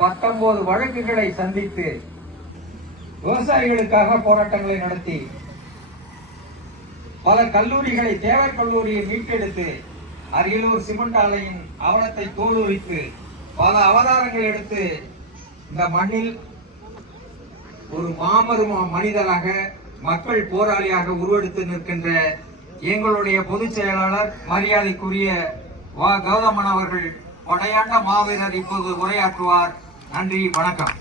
19 வழக்குகளை சந்தித்து விவசாயிகளுக்காக போராட்டங்களை நடத்தி பல கல்லூரிகளை தேவர் கல்லூரியை மீட்டெடுத்து அரியலூர் சிமெண்ட் ஆலையின் அவலத்தை தோலுரித்து பல அவதாரங்கள் எடுத்து இந்த மண்ணில் ஒரு மாபெரும் மனிதராக மக்கள் போராளியாக உருவெடுத்து நிற்கின்ற எங்களுடைய பொதுச் செயலாளர் மரியாதைக்குரிய வா கௌதமன் அவர்கள் படையாண்ட மாவீரர் இப்போது உரையாற்றுவார். நன்றி, வணக்கம்.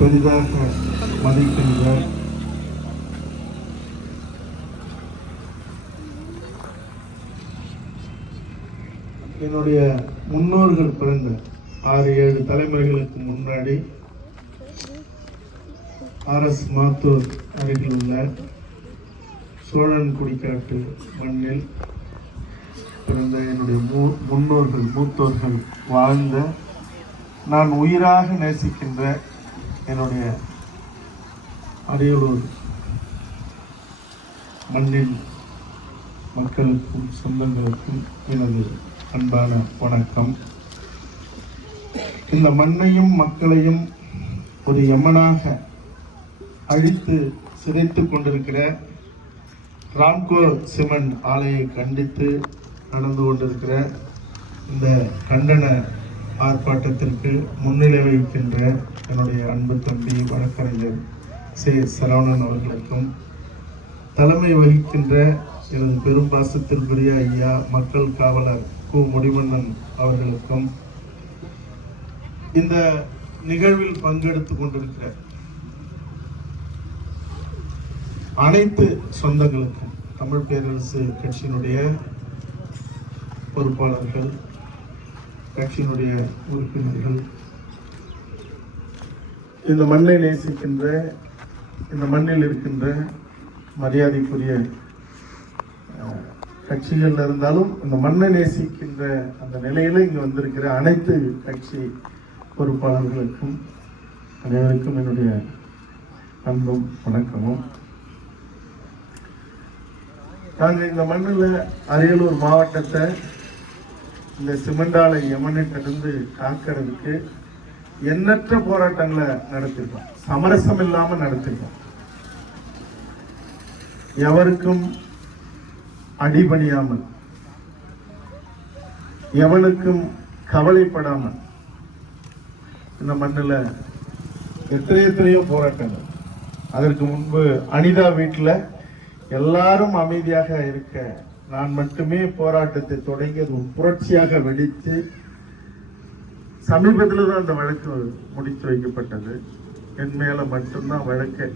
பெரிதாக மதிக்கின்ற என்னுடைய முன்னோர்கள் பிறந்த 6-7 தலைமுறைகளுக்கு முன்னாடி RS மாத்தூர் அருகில் உள்ள சோழன் குடிக்காட்டு மண்ணில் பிறந்த என்னுடைய முன்னோர்கள் மூத்தோர்கள் வாழ்ந்த நான் உயிராக நேசிக்கின்ற என்னுடைய அரியலூர் மண்ணின் மக்களுக்கும் சொந்தங்களுக்கும் எனது அன்பான வணக்கம். இந்த மண்ணையும் மக்களையும் ஒரு யமனாக அழித்து சிதைத்துக் கொண்டிருக்கிற ராம்கோ சிமெண்ட் ஆலையை கண்டித்து நடந்து கொண்டிருக்கிற இந்த கண்டன ஆர்ப்பாட்டத்திற்கு முன்னிலை வகிக்கின்ற என்னுடைய அன்பு தம்பி வழக்கறிஞர் சரவணன் அவர்களுக்கும், தலைமை வகிக்கின்ற எனது பெரும் பாசத்திற்குரிய ஐயா மக்கள் காவலர் முடிமன்னன் அவர்களுக்கும், இந்த நிகழ்வில் பங்கெடுத்துக் கொண்டிருக்கிற அனைத்து சொந்தங்களுக்கும், தமிழ் பேரரசு கட்சியினுடைய பொறுப்பாளர்கள், கட்சியினுடைய உறுப்பினர்கள், இந்த மண்ணை நேசிக்கின்ற, இந்த மண்ணில் இருக்கின்ற மரியாதைக்குரிய கட்சிகள் இருந்தாலும் இந்த மண்ணை நேசிக்கின்ற அந்த நிலையில இங்கு வந்திருக்கிற அனைத்து கட்சி பொறுப்பாளர்களுக்கும் அனைவருக்கும் என்னுடைய அன்பும் வணக்கமும். நாங்கள் இந்த மண்ணில் அரியலூர் மாவட்டத்தை இந்த சிமெண்ட் ஆலை யமனிட்டிருந்து காக்கிறதுக்கு எண்ணற்ற போராட்டங்களை நடத்திருக்கோம், சமரசம் இல்லாம நடத்திருக்கோம். எவருக்கும் அடிபணியாமல், எவனுக்கும் கவலைப்படாமல் இந்த மண்ணில் எத்தனையோ போராட்டங்கள். அதற்கு முன்பு அனிதா வீட்டில் எல்லாரும் அமைதியாக இருக்க நான் மட்டுமே போராட்டத்தை தொடங்கி அது ஒரு புரட்சியாக வெடித்து சமீபத்தில் தான் அந்த வழக்கு முடித்து வைக்கப்பட்டது. என் மேல மட்டும்தான் வழக்கு.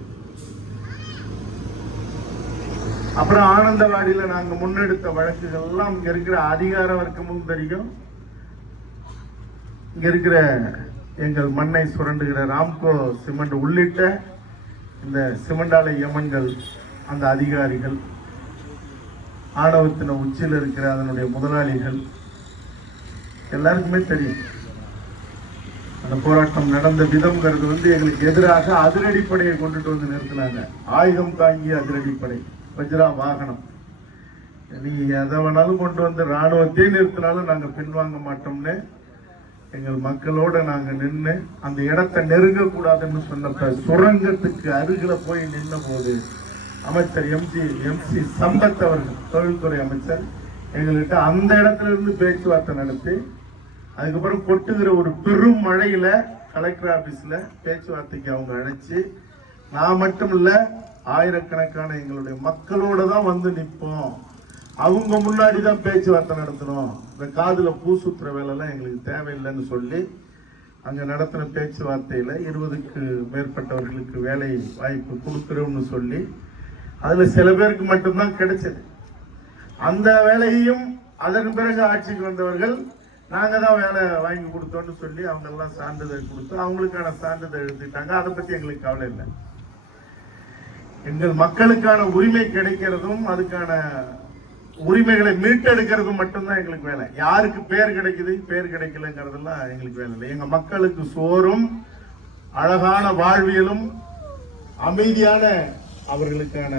அப்புறம் ஆனந்தவாடியில நாங்க முன்னெடுத்த வழக்குகள் எல்லாம் இங்க இருக்கிற அதிகார வர்க்கமும் தெரியும், இங்க இருக்கிற எங்கள் மண்ணை சுரண்டுகிற ராம்கோ சிமெண்ட் உள்ளிட்ட இந்த சிமெண்ட் ஆலை யமன்கள், அந்த அதிகாரிகள், ஆணவத்தின உச்சியில் இருக்கிற அதனுடைய முதலாளிகள் எல்லாருக்குமே தெரியும். அந்த போராட்டம் நடந்த விதம்ங்கிறது எங்களுக்கு எதிராக அதிரடிப்படையை கொண்டுட்டு வந்து நிறுத்தினாங்க. ஆயுதம் தாங்கிய அதிரடிப்படை, வஜ்ரா வாகனம். நீ எதை வேணாலும் கொண்டு வந்து இராணுவத்தையே நிறுத்தினாலும் நாங்கள் பின்வாங்க மாட்டோம்னு எங்கள் மக்களோட நாங்கள் நின்று அந்த இடத்தை நெருங்கக்கூடாதுன்னு சொன்னப்ப சுரங்கத்துக்கு அருகில போய் நின்ற போது அமைச்சர் எம்சி சம்பத் அவர்கள், தொழில்துறை அமைச்சர், எங்கள்கிட்ட அந்த இடத்துல இருந்து பேச்சுவார்த்தை நடத்தி அதுக்கப்புறம் கொட்டுகிற ஒரு பெரும் மழையில கலெக்டர் ஆபீஸ்ல பேச்சுவார்த்தைக்கு அவங்க அழைச்சி, நான் மட்டும் இல்ல ஆயிரக்கணக்கான எங்களுடைய மக்களோட தான் வந்து நிற்போம், அவங்க முன்னாடி தான் பேச்சுவார்த்தை நடத்தணும், இந்த காதுல பூ சுத்துற வேலை எல்லாம் எங்களுக்கு தேவையில்லைன்னு சொல்லி அங்க நடத்தின பேச்சுவார்த்தையில 20க்கு மேற்பட்டவர்களுக்கு வேலை வாய்ப்பு கொடுக்குறோம்னு சொல்லி அதுல சில பேருக்கு மட்டும்தான் கிடைச்சது. அந்த வேலையையும் அதன் பிறகு ஆட்சிக்கு வந்தவர்கள் நாங்க தான் வேலை வாங்கி கொடுத்தோம்னு சொல்லி அவங்க எல்லாம் சான்றிதழ் கொடுத்து அவங்களுக்கான சான்றிதழ் எழுதிட்டாங்க. அதை பத்தி எங்களுக்கு கவலை இல்லை. எங்கள் மக்களுக்கான உரிமை கிடைக்கிறதும் அதுக்கான உரிமைகளை மீட்டெடுக்கிறதும் மட்டும்தான் எங்களுக்கு வேலை. யாருக்கு பேர் கிடைக்குது பேர் கிடைக்கலங்கிறதெல்லாம் எங்களுக்கு வேலை இல்லை. எங்க மக்களுக்கு சோறும் அழகான வாழ்வியலும் அமைதியான அவர்களுக்கான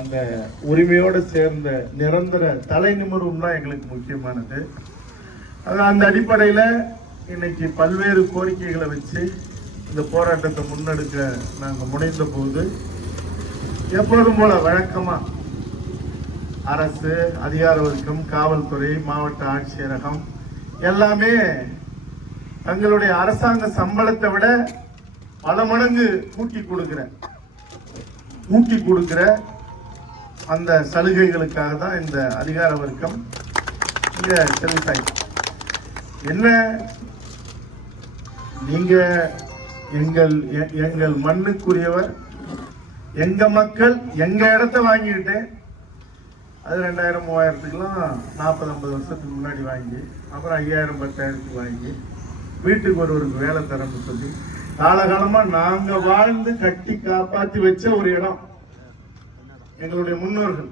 அந்த உரிமையோடு சேர்ந்த நிரந்தர தலை நிமிரும் தான் எங்களுக்கு முக்கியமானது. அந்த அடிப்படையில் இன்னைக்கு பல்வேறு கோரிக்கைகளை வச்சு இந்த போராட்டத்தை முன்னெடுக்க நாங்கள் முனைந்த போது எப்போதும் போல வழக்கமா அரசு, அதிகார வர்க்கம், காவல்துறை, மாவட்ட ஆட்சியரகம் எல்லாமே தங்களுடைய அரசாங்க சம்பளத்தை விட பல மடங்கு கூட்டி கொடுக்கிற அந்த சலுகைகளுக்காக தான் இந்த அதிகார வர்க்கம் இங்க செலுத்தாய். என்ன நீங்க எங்கள் மண்ணுக்குரியவர், எங்க மக்கள், எங்க இடத்த வாங்கிக்கிட்டு அது 2000 3000க்குலாம் 40-50 வருஷத்துக்கு முன்னாடி வாங்கி அப்புறம் 5000 10,000க்கு வாங்கி வீட்டுக்கு ஒருவருக்கு வேலை தரன்னு சொல்லி காலகாலமா நாங்க வாழ்ந்து கட்டி காப்பாற்றி வச்ச ஒரு இடம் எங்களுடைய முன்னோர்கள்.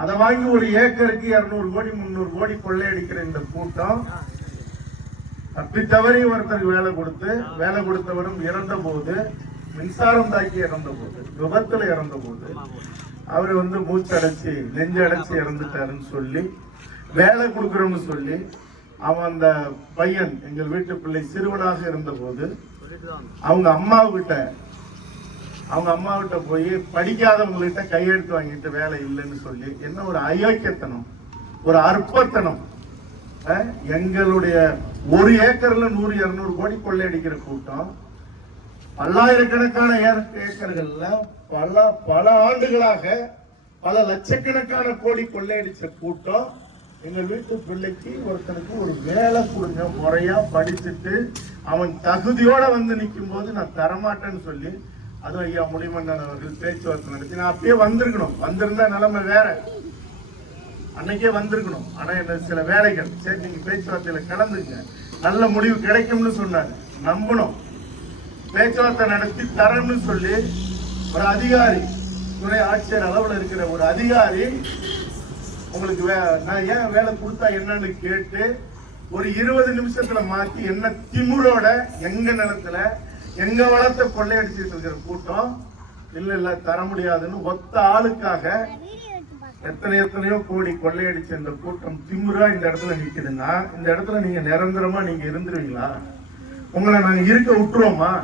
அதை வாங்கி ஒரு ஏக்கருக்கு 200 கோடி 300 கோடி கொள்ளையடிக்கிற இந்த கூட்டம் தப்பி தவறி ஒருத்தருக்கு வேலை கொடுத்தவரும் இறந்த போது, மின்சாரம் தாக்கி இறந்த போது, விபத்துல இறந்த போது அவரு மூச்சடைச்சு நெஞ்சடைச்சு இறந்துட்டாருன்னு சொல்லி வேலை கொடுக்குறோம்னு சொல்லி அவன் அந்த பையன் எங்கள் வீட்டு பிள்ளை சிறுவனாக இருந்த போது அவங்க அம்மாவிட்ட போய் படிக்காதவங்ககிட்ட கையெழுத்து வாங்கிட்டு வேலை இல்லைன்னு சொல்லி என்ன ஒரு அயோக்கியத்தனம், ஒரு அற்பத்தனம். எங்களுடைய ஒரு ஏக்கர்ல 100-200 கோடி கொள்ளையடிக்கிற கூட்டம் பல்லாயிரக்கணக்கான ஏக்கர்கள்ல பல ஆண்டுகளாக பல லட்சக்கணக்கான கோடி கொள்ளையடிச்ச கூட்டம் எங்க வீட்டு பிள்ளைக்கு ஒருத்தனுக்கு ஒரு வேலை கொடுங்க, முறையா படிச்சுட்டு அவன் தகுதியோட நிற்கும் போது நான் தரமாட்டேன்னு சொல்லி, அதுவும் ஐயா முடிமன்னன் அவர்கள் பேச்சுவார்த்தை நடத்தி நான் அப்பயே வந்திருந்தா நிலைமை வேற, அன்னைக்கே வந்திருக்கணும். ஆனா என்ன சில வேலைகள், சரி நீங்க பேச்சுவார்த்தையில கலந்துங்க, நல்ல முடிவு கிடைக்கும்னு சொன்னாரு, நம்பணும். பேச்சுவார்த்தை நடத்தி தரம்னு சொல்லி ஒரு அதிகாரி, துணை ஆட்சியர் அளவுல இருக்கிற ஒரு அதிகாரி உங்களுக்கு நான் ஏன் வேலை கொடுத்தா என்னன்னு கேட்டு ஒரு 20 நிமிஷத்துல மாத்தி என்ன திமுறோட எங்க நிலத்துல எங்க வளத்தை கொள்ளையடிச்சிட்டு இருக்கிற கூட்டம் இல்ல தர முடியாதுன்னு ஒத்த ஆளுக்காக எத்தனையோ கோடி கொள்ளையடிச்ச இந்த கூட்டம் திமுறா இந்த இடத்துல நிக்குதுன்னா இந்த இடத்துல நீங்க நிரந்தரமா நீங்க இருந்துருவீங்களா? உங்களை நாங்க இருக்க விட்டுருவோமா?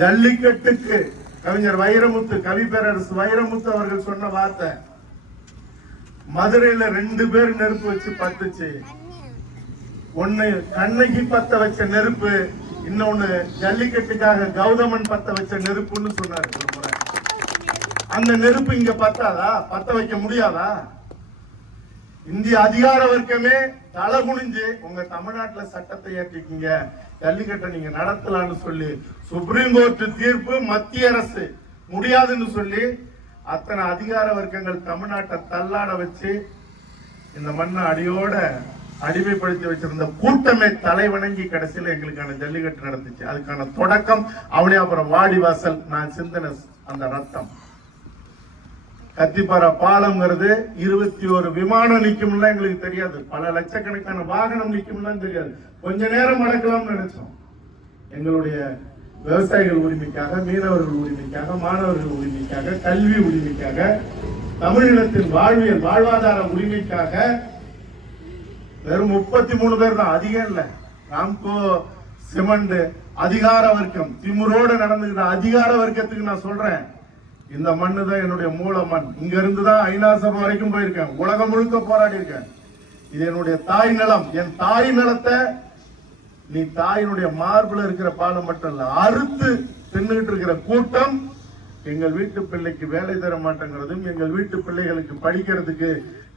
ஜல்லிக்கட்டுக்கு கவிஞர் வைரமுத்து, கவி பேரரசு வைரமுத்து அவர்கள் சொன்ன வார்த்தை, மதுரையில 2 பேர் நெருப்பு வச்சு பத்துச்சு. ஒண்ணு கண்ணகி பத்த வச்ச நெருப்பு, இன்னொன்னு ஜல்லிக்கட்டுக்காக கௌதமன் பத்த வச்ச நெருப்புன்னு சொன்னாரு ஒரு முறை. அந்த நெருப்பு இங்க பத்தாதா? பத்த வைக்க முடியாதா? இந்திய அதிகார வர்க்கமே தலை குனிஞ்சு உங்க தமிழ்நாட்டுல சட்டத்தை ஏற்றிக்கீங்க, ஜல்லிக்கட்டை நீங்க நடத்தலாம்னு சொல்லி சுப்ரீம் கோர்ட் தீர்ப்பு, மத்திய அரசு முடியாதுன்னு சொல்லி அத்தனை அதிகார வர்க்கங்கள் தமிழ்நாட்டை தள்ளாட வச்சு இந்த மண்ணை அடியோட அடிமைப்படுத்தி வச்சிருந்த கூட்டமே தலை வணங்கி கடைசியில எங்களுக்கான ஜல்லிக்கட்டு நடந்துச்சு. அதுக்கான தொடக்கம் அவனியாபுரம் வாடிவாசல் நான் சிந்தன அந்த ரத்தம். கத்திப்பாரா பாலம்ங்கிறது 21 விமானம் நிக்கும்ல எங்களுக்கு தெரியாது, பல லட்சக்கணக்கான வாகனம் நிக்கும்லாம் தெரியாது. கொஞ்ச நேரம் நடக்கலாம்னு நினைச்சோம். எங்களுடைய விவசாயிகள் உரிமைக்காக, மீனவர்கள் உரிமைக்காக, மாணவர்கள் உரிமைக்காக, கல்வி உரிமைக்காக, தமிழினத்தின் வாழ்வாதார உரிமைக்காக வெறும் 33 பேர் தான், அதிகம் இல்ல. ராம்கோ சிமெண்ட் அதிகார வர்க்கம் திமுறோட நடந்துகிட்ட அதிகார வர்க்கத்துக்கு நான் சொல்றேன், இந்த மண்ணு தான் என்னுடைய மூல மண். இங்க இருந்துதான் ஐநா சபை வரைக்கும் போயிருக்கேன், உலகம் முழுக்க போராடி இருக்கேன். இது என்னுடைய தாய் நிலம். என் தாய் நிலத்தை நீ தாயினுடைய மார்புல இருக்கிற பாலம் மட்டும் இல்ல, அறுத்து தின்னுகிட்டு இருக்கிற கூட்டம் எங்கள் வீட்டு பிள்ளைக்கு வேலை தர மாட்டேங்கிறதும், எங்கள் வீட்டு பிள்ளைகளுக்கு படிக்கிறதுக்கு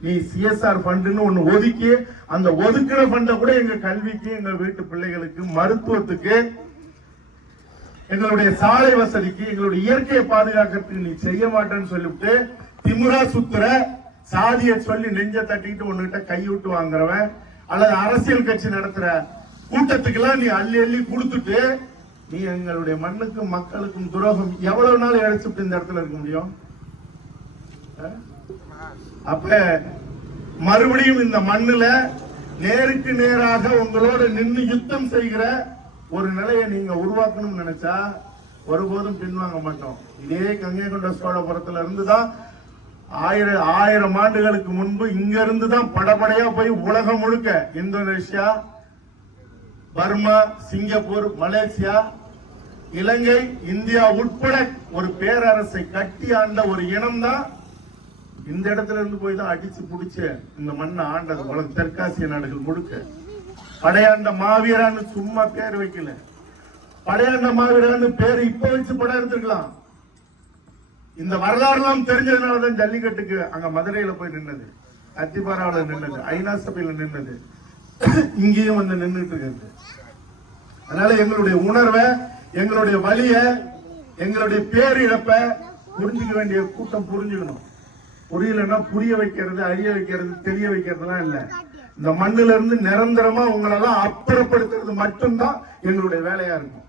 நீ CSR ஃபண்டுன்னு ஒண்ணு ஒதுக்கி அந்த ஒதுக்கிற ஃபண்டை கூட எங்க கல்விக்கு, எங்கள் வீட்டு பிள்ளைகளுக்கு, மருத்துவத்துக்கு, எங்களுடைய சாலை வசதிக்கு, எங்களுடைய இயற்கையை பாதுகாக்கிறதுக்கு நீ செய்ய மாட்டேன்னு சொல்லிவிட்டு திமுறா சுத்துற, சாதிய சொல்லி நெஞ்ச தட்டிக்கிட்டு ஒண்ணுகிட்ட கைவிட்டு வாங்குறவன் அல்லது அரசியல் கட்சி நடத்துற கூட்டத்துக்கெல்லாம் நீ அள்ளி அள்ளி கொடுத்துட்டு நீ எங்களுடைய மண்ணுக்கும் மக்களுக்கும் துரோகம் எவ்வளவு நாள் இழைச்சிட்டு இந்த இடத்துல இருக்க முடியும்? அப்ப மறுபடியும் இந்த மண்ணுல நேருக்கு நேராக உங்களோட நின்று யுத்தம் செய்கிற ஒரு நிலையை நீங்க உருவாக்கணும்னு நினைச்சா ஒருபோதும் பின்வாங்க மாட்டோம். இதே கங்கை கொண்ட சோழபுரத்துல இருந்துதான் ஆயிரம் ஆண்டுகளுக்கு முன்பு இங்க இருந்துதான் படபடையா போய் உலகம் முழுக்க இந்தோனேஷியா, பர்மா, சிங்கப்பூர், மலேசியா, இலங்கை, இந்தியா உட்பட ஒரு பேரரசை கட்டி ஆண்ட ஒரு இனம் தான் இந்த இடத்துல இருந்து போய் தான் அடிச்சு புடிச்சு இந்த மண்ணை ஆண்டது. உலக தெற்காசிய நாடுகள் முழுக்க படையாண்ட மாவீரான்னு சும்மா பேர் வைக்கல. படையாண்ட மாவீரான்னு பேர் இப்ப வச்சு படம் எடுத்துக்கலாம். இந்த வரலாறு எல்லாம் தெரிஞ்சதுனாலதான் ஜல்லிக்கட்டுக்கு அங்க மதுரையில போய் நின்னது, அத்திபாராவில நின்னது, ஐநா சபையில நின்னது, இங்கேயும் வந்து நின்றுட்டு இருக்கிறது. அதனால எங்களுடைய உணர்வை, எங்களுடைய வலிய, எங்களுடைய பேரிழப்ப புரிஞ்சுக்க வேண்டிய கூட்டம் புரிஞ்சுக்கணும். புரியலன்னா புரிய வைக்கிறது, அறிய வைக்கிறது, தெரிய வைக்கிறதுலாம் இல்ல. இந்த மண்ணில இருந்து நிரந்தரமா உங்களெல்லாம் அப்புறப்படுத்துறது மட்டும்தான் எங்களுடைய வேலையா இருக்கும்.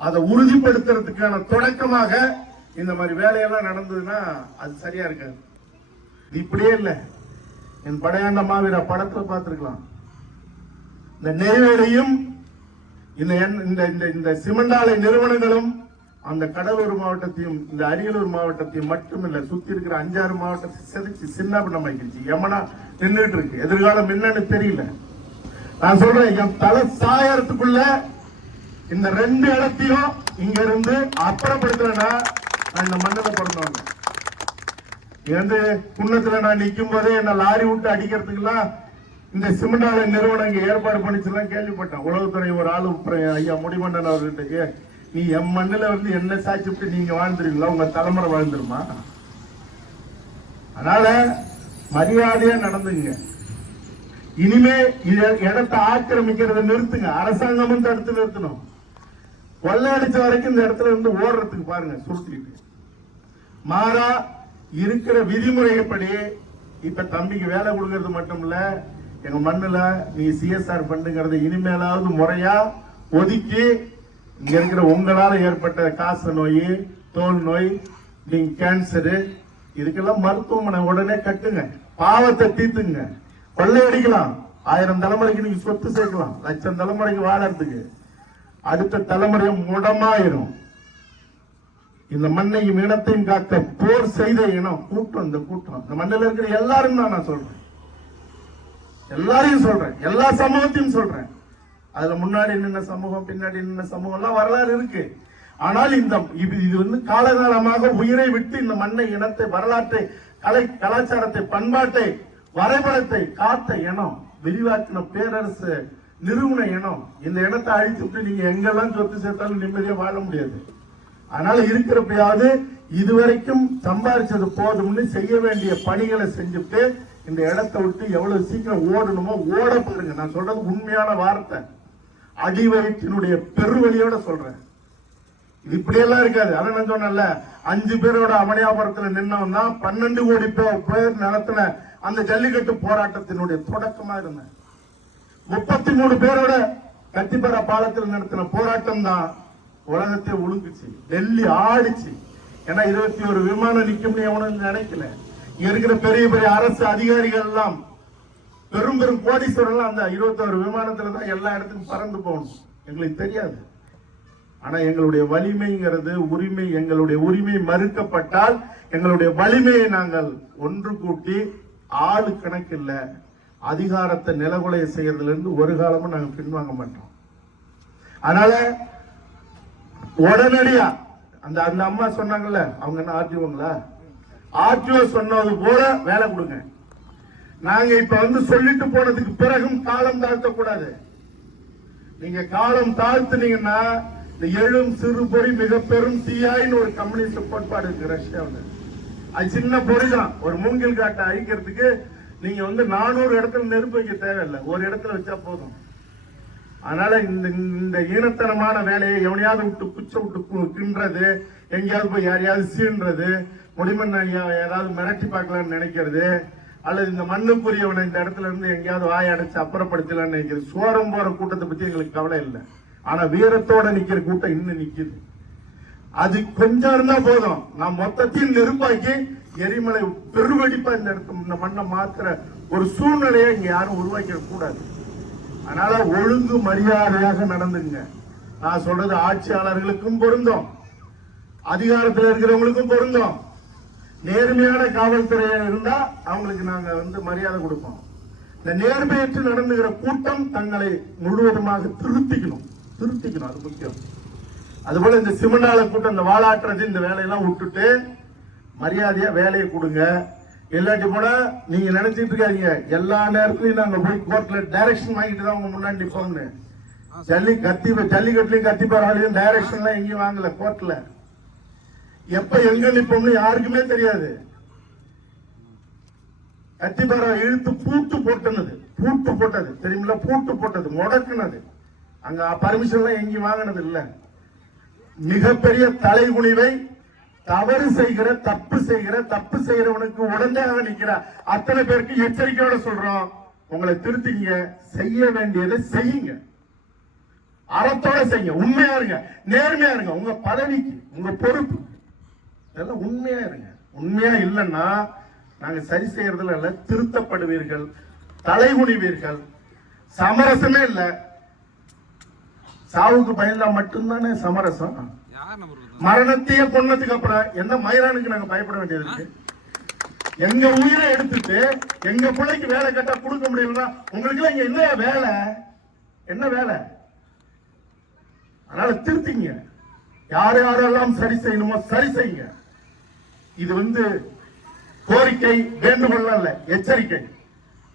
அதை உறுதிப்படுத்துறதுக்கான தொடக்கமாக இந்த மாதிரி வேலையெல்லாம் நடந்ததுன்னா அது சரியா இருக்காது. இது இப்படியே இல்ல. என் படையாண்ட மாவீர படத்துல பார்த்திருக்கலாம். இந்த நெய்வேலியும் இந்த சிமெண்ட் ஆலை நிறுவனங்களும் அந்த கடலூர் மாவட்டத்தையும் இந்த அரியலூர் மாவட்டத்தையும் மட்டுமில்ல, சுத்தி இருக்கிற 5-6 மாவட்டத்தை செதுச்சு சின்ன பின்னமாக்கிடுச்சு. யமனா நின்றுட்டு இருக்கு. எதிர்காலம் என்னன்னு தெரியல. நான் சொல்றேன், என் தலை சாயறதுக்குள்ள இந்த 2 இடத்தையும் இங்க இருந்து அப்புறப்படுத்துறேன்னா நான் இந்த மண்ணில் பிறந்தவங்க. வந்து குன்னத்துல நான் நிக்கும் போதே என்ன லாரி விட்டு அடிக்கிறதுக்கெல்லாம் இந்த சிமெண்ட் ஆலை நிறுவனம் இங்க ஏற்பாடு பண்ணிச்சுலாம் கேள்விப்பட்டேன். உளவுத்துறை ஒரு ஆளு ஐயா முடிமண்டன் அவர்கிட்ட, நீ என் மண்ணில வந்து என்ன சாய்ச்சிட்டு நீங்க வாழ்ந்துருவீங்களா? உங்க தலைமுறை வாழ்ந்துருமா? அதனால மரியாதையா நடந்துங்க. இனிமே இடத்தை ஆக்கிரமிக்கிறத நிறுத்துங்க. அரசாங்கமும் தடுத்து நிறுத்தணும். கொள்ளையடிச்ச வரைக்கும் இந்த இடத்துல இருந்து ஓடுறதுக்கு பாருங்க, சுருட்டிட்டு. மாறா இருக்கிற விதிமுறைப்படி இப்ப தம்பிக்கு வேலை கொடுக்கறது மட்டும் இல்ல, எங்க மண்ணுல நீ சிஎஸ்ஆர் பண்ணுங்கிறத இனிமேலாவது முறையா ஒதுக்கி இங்க இருக்கிற உங்களால ஏற்பட்ட காச நோய், தோல் நோய், நீங்க கேன்சரு, இதுக்கெல்லாம் மருத்துவமனை உடனே கட்டுங்க. பாவத்தை தீர்த்துங்க. கொள்ளையடிக்கலாம், 1000 தலைமுறைக்கு நீங்க சொத்து சேர்க்கலாம், 1,00,000 தலைமுறைக்கு வாழறதுக்கு. அடுத்த தலைமுறை முடமாயிரும். இந்த மண்ணையும் இனத்தையும் காக்க போர் செய்த இனம் கூட்டம். இந்த கூட்டம் இந்த மண்ணில் இருக்கிற எல்லாரும் தான் நான் சொல்றேன், எல்லாரையும் சொல்றேன், எல்லா சமூகத்தையும் சொல்றேன். அதுல முன்னாடி நின்ன சமூகம், பின்னாடி நின்ன சமூகம் எல்லாம் வரலாறு இருக்கு. ஆனால் இது வந்து காலகாலமாக உயிரை விட்டு இந்த மண்ணை, இனத்தை, வரலாற்றை, கலாச்சாரத்தை, பண்பாட்டை, வரைபடத்தை காத்த இனம், விரிவாக்கின பேரரசு நிறுவன இனம். இந்த இனத்தை அழிச்சுட்டு நீங்க எங்கெல்லாம் சொத்து சேர்த்தாலும் நிம்மதியா வாழ முடியாது. அதனால இருக்கிறப்பயாவது இதுவரைக்கும் சம்பாதிச்சது போதும்னு செய்ய வேண்டிய பணிகளை செஞ்சுட்டு இந்த இடத்தை விட்டு எவ்வளவு சீக்கிரம் ஓடணுமோ ஓட பாருங்க. நான் சொல்றது உண்மையான வார்த்தை, அடிவயிற்றினுடைய பெருவழியோட சொல்றேன். இது இப்படியெல்லாம் இருக்காது. அதான் நான் சொன்னேன்ல, 5 பேரோட அவனியாபுரத்துல நின்னவன் தான் 12 கோடி பேர் நடத்தின அந்த ஜல்லிக்கட்டு போராட்டத்தினுடைய தொடக்கமா இருந்தேன். 33 பேரோட கத்திப்பரா பாலத்தில் நடத்தின போராட்டம் தான் உலகத்தை ஒழுங்குச்சு. டெல்லி ஆடிச்சு. ஏன்னா 21 விமானம் நிக்கும்னு எவனும் நினைக்கல. இங்க இருக்கிற பெரிய பெரிய அரசு அதிகாரிகள் எல்லாம், பெரும் பெரும் கோடீஸ்வரர்கள் அந்த 21 விமானத்துல தான் எல்லா இடத்துக்கும் பறந்து போகணும். எங்களுக்கு தெரியாது. ஆனா எங்களுடைய வலிமைங்கிறது உரிமை. எங்களுடைய உரிமை மறுக்கப்பட்டால் எங்களுடைய வலிமையை நாங்கள் ஒன்று கூட்டி, ஆளு கணக்கு இல்ல, அதிகாரத்தை நிலகுலைய செய்யறதுல இருந்து ஒரு காலமும் நாங்கள் பின்வாங்க மாட்டோம். அதனால உடனடியா அந்த அம்மா சொன்னாங்கல்ல, அவங்க என்ன ஆர்டிஓங்களா, ஆர்டிஓ சொன்னது போல வேலை கொடுங்க. நாங்க இப்ப வந்து சொல்லிட்டு போனதுக்கு பிறகும் காலம் தாழ்த்த கூடாது. நீங்க காலம் தாழ்த்துனீங்கன்னா இந்த எழும் சிறு பொறி மிக பெரும் தீயாயின்னு ஒரு கம்யூனிஸ்ட் கோட்பாடு இருக்கு ரஷ்யாவில். அது சின்ன பொறி தான். ஒரு மூங்கில் காட்டை அழிக்கிறதுக்கு நீங்க வந்து 400 இடத்துல நெருப்பு வைக்க தேவையில்லை, ஒரு இடத்துல வச்சா போதும். அதனால இந்த ஈனத்தனமான வேலையை எவனையாவது விட்டு குச்ச விட்டு கின்றது, எங்கேயாவது போய் யாரையாவது சீன்றது, முடிமன் யாராவது மிரட்டி பார்க்கலாம்னு நினைக்கிறது, அல்லது இந்த மண்ணுக்குரியவனை இந்த இடத்துல இருந்து எங்கேயாவது வாய அடைச்சு அப்புறப்படுத்தலாம்னு நினைக்கிறது, சோரம் போற கூட்டத்தை பத்தி எங்களுக்கு கவலை இல்லை. ஆனா வீரத்தோட நிக்கிற கூட்டம் இன்னும் நிக்குது. அது கொஞ்சம் இருந்தா போதும், நான் மொத்தத்தையும் நெருப்பாக்கி எரிமலை பெருவெடிப்பா இந்த மண்ணை மாத்துற ஒரு சூழ்நிலையை இங்க யாரும் உருவாக்கிட கூடாது. அதனால ஒழுங்கு மரியாதையாக நடந்துங்க. நான் சொல்றது ஆட்சியாளர்களுக்கும் பொருந்தும், அதிகாரத்தில் இருக்கிறவங்களுக்கும் பொருந்தும். நேர்மையான காவல்துறை இருந்தா அவங்களுக்கு நாங்க மரியாதை கொடுப்போம். இந்த நேர்மையற்று நடந்துகிற கூட்டம் தங்களை முழுவதுமாக திருத்திக்கணும், அது முக்கியம். அதுபோல இந்த சிமண்டால கூட்டம் இந்த வாலாட்டுறது இந்த வேலையெல்லாம் விட்டுட்டு மரியாதையா வேலையை கொடுங்க. இல்லாட்டி போல நீங்க நினைச்சிட்டு இருக்காதீங்க எல்லா நேரத்திலையும் நாங்க போய் கோர்ட்ல டைரக்ஷன் வாங்கிட்டு தான் உங்க முன்னாடி நிற்போம்னு. ஜல்லிக்கட்டுலயும் கத்திப்பாராலையும் டைரக்ஷன் எல்லாம் எங்கேயும் வாங்கல கோர்ட்ல. எப்ப எங்க நிற்போம்னு யாருக்குமே தெரியாது. கத்திப்பாரா இழுத்து பூட்டு போட்டது தெரியுமில்ல, பூட்டு போட்டது முடக்குனது. அங்க பர்மிஷன் எல்லாம் எங்கேயும் வாங்கினது இல்ல. மிகப்பெரிய தலைகுனிவை தவறு செய்கிற தப்பு செய்கிறவனுக்கு உடனடியாக நிக்கிற அத்தனை பேருக்கு எச்சரிக்கையோட சொல்றோம், உங்களை திருத்திங்க, செய்ய வேண்டியதை செய்யுங்க, அறத்தோட செய்யுங்க, உண்மையா இருங்க, நேர்மையா இருங்க. உங்க பதவிக்கு உங்க பொறுப்பு இதெல்லாம் உண்மையா இருங்க. உண்மையா இல்லைன்னா நாங்க சரி செய்யறதுல இல்ல, திருத்தப்படுவீர்கள், தலைகுனிவீர்கள். சமரசமே இல்ல. சாவுக்கு பயந்தா மட்டும்தானே சமரசம். மரணத்தையே கொன்னதுக்கு அப்புறம் எந்த மயிரானுக்கு நாங்க பயப்பட வேண்டியது இருக்கு? எங்க உயிரை எடுத்துட்டு எங்க பிள்ளைக்கு வேலை கட்டா கொடுக்க முடியலன்னா உங்களுக்கு எல்லாம் இங்க என்ன வேலை? அதனால திருத்திங்க, யாரெல்லாம் சரி செய்யணுமோ சரி செய்யுங்க. இது கோரிக்கை, வேண்டுகோள் அல்ல, எச்சரிக்கை.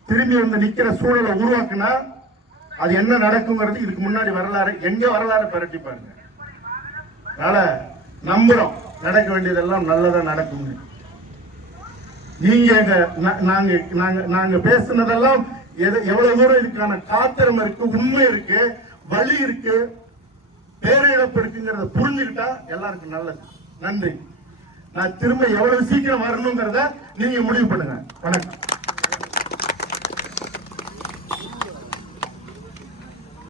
திரும்பி நிக்கிற சூழலை உருவாக்குனா அது என்ன நடக்குங்கிறது இதுக்கு முன்னாடி வரலாறு பெரட்டி பாருங்க. அதனால நம்புறோம் நடக்க வேண்டியதெல்லாம் நல்லதா நடக்கும். நாங்க பேசுனதெல்லாம் எவ்வளவு தூரம் இதுக்கான காத்திரம் இருக்கு, உண்மை இருக்கு, வழி இருக்கு, பேரிழப்பு இருக்குங்கிறத புரிஞ்சுக்கிட்டா எல்லாருக்கும் நல்லது. நன்றி. நான் திரும்ப எவ்வளவு சீக்கிரம் வரணுங்கிறத நீங்க முடிவு பண்ணுங்க. வணக்கம்.